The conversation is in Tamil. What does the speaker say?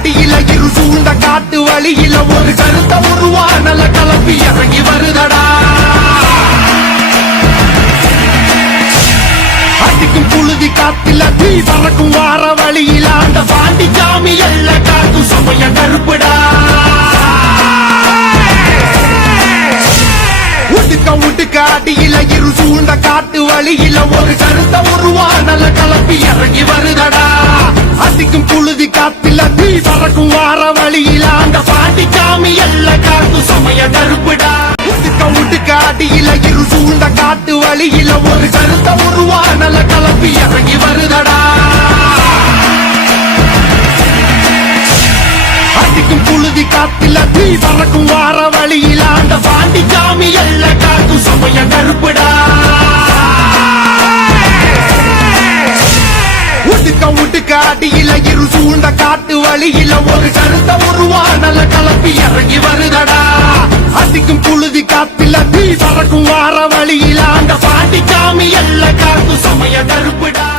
அடியில இரு சூழ்ந்த காட்டு வழியில ஒரு கருத்த உருவானல கலப்பி இறங்கி வருதடா. அடிக்கும் புழுதி காத்தில தீ பறக்கும் வார வழியில அந்த பாண்டி சாமி எல்ல காத்து சமய கருப்புடா. உடுக்க அடியில இரு சூழ்ந்த காட்டு வழியில ஒரு கருத்த உருவானல கலப்பி இறங்கி வருதடா. அடிக்கும் புழுதி காத்தில தீ பறக்கும் வார வழியில அந்த பாண்டி சாமி எல்ல காத்து சமய கருப்புடா. உடுக்க அடியில இரு சூழ்ந்த காட்டு வழியில ஒரு கருத்த உருவானல கலப்பி இறங்கி வருதடா. அடிக்கும் புழுதி காத்தில தீ பறக்கும் வார வழியில அந்த பாண்டி சாமி எல்ல காத்து சமய கருப்புடா. உடுக்க அடியில இரு சூழ்ந்த காட்டு வழியில ஒரு கருத்த உருவானல கலப்பி இறங்கி வருதடா. அடிக்கும் புழுதி காத்தில தீ பறக்கும் வார வழியில அந்த பாண்டி சாமி எல்ல காத்து சமய கருப்புடா.